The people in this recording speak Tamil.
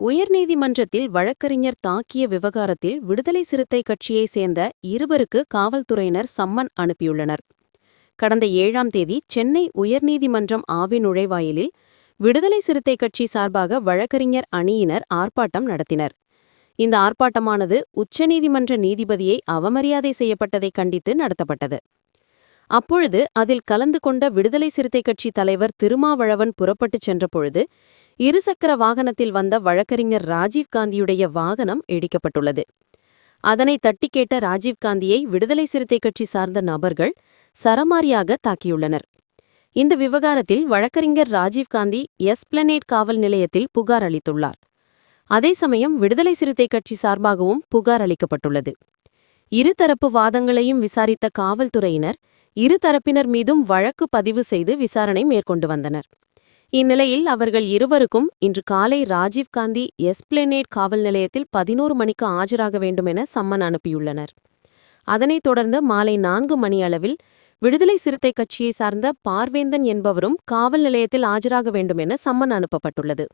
உயர்நீதிமன்றத்தில் வழக்கறிஞர் தாக்கிய விவகாரத்தில் விடுதலை சிறுத்தை கட்சியைச் சேர்ந்த இருவருக்கு காவல்துறையினர் சம்மன் அனுப்பியுள்ளனர். கடந்த 7ஆம் தேதி சென்னை உயர்நீதிமன்றம் ஆவி நுழைவாயிலில் விடுதலை சிறுத்தை கட்சி சார்பாக வழக்கறிஞர் அணியினர் ஆர்ப்பாட்டம் நடத்தினர். இந்த ஆர்ப்பாட்டமானது உச்சநீதிமன்ற நீதிபதியை அவமரியாதை செய்யப்பட்டதை கண்டித்து நடத்தப்பட்டது. அப்பொழுது அதில் கலந்து கொண்ட விடுதலை சிறுத்தை கட்சி தலைவர் திருமாவளவன் புறப்பட்டுச் சென்றபொழுது இருசக்கர வாகனத்தில் வந்த வழக்கறிஞர் ராஜீவ்காந்தியுடைய வாகனம் இடிக்கப்பட்டுள்ளது. அதனை தட்டி கேட்ட ராஜீவ்காந்தியை விடுதலை சிறுத்தை கட்சி சார்ந்த நபர்கள் சரமாரியாக தாக்கியுள்ளனர். இந்த விவகாரத்தில் வழக்கறிஞர் ராஜீவ்காந்தி எஸ்பிளனேட் காவல் நிலையத்தில் புகார் அளித்துள்ளார். அதே சமயம் விடுதலை சிறுத்தை கட்சி சார்பாகவும் புகார் அளிக்கப்பட்டுள்ளது. இருதரப்பு வாதங்களையும் விசாரித்த காவல்துறையினர் இருதரப்பினர் மீதும் வழக்கு பதிவு செய்து விசாரணை மேற்கொண்டு வந்தனர். இந்நிலையில் அவர்கள் இருவருக்கும் இன்று காலை ராஜீவ்காந்தி எஸ்பிளனேட் காவல் நிலையத்தில் 11 மணிக்கு ஆஜராக வேண்டும் என சம்மன் அனுப்பியுள்ளனர். அதனைத் தொடர்ந்து மாலை 4 மணியளவில் விடுதலை சிறுத்தை கட்சியை சார்ந்த பார்வேந்தன் என்பவரும் காவல் நிலையத்தில் ஆஜராக வேண்டும் என சம்மன் அனுப்பப்பட்டுள்ளது.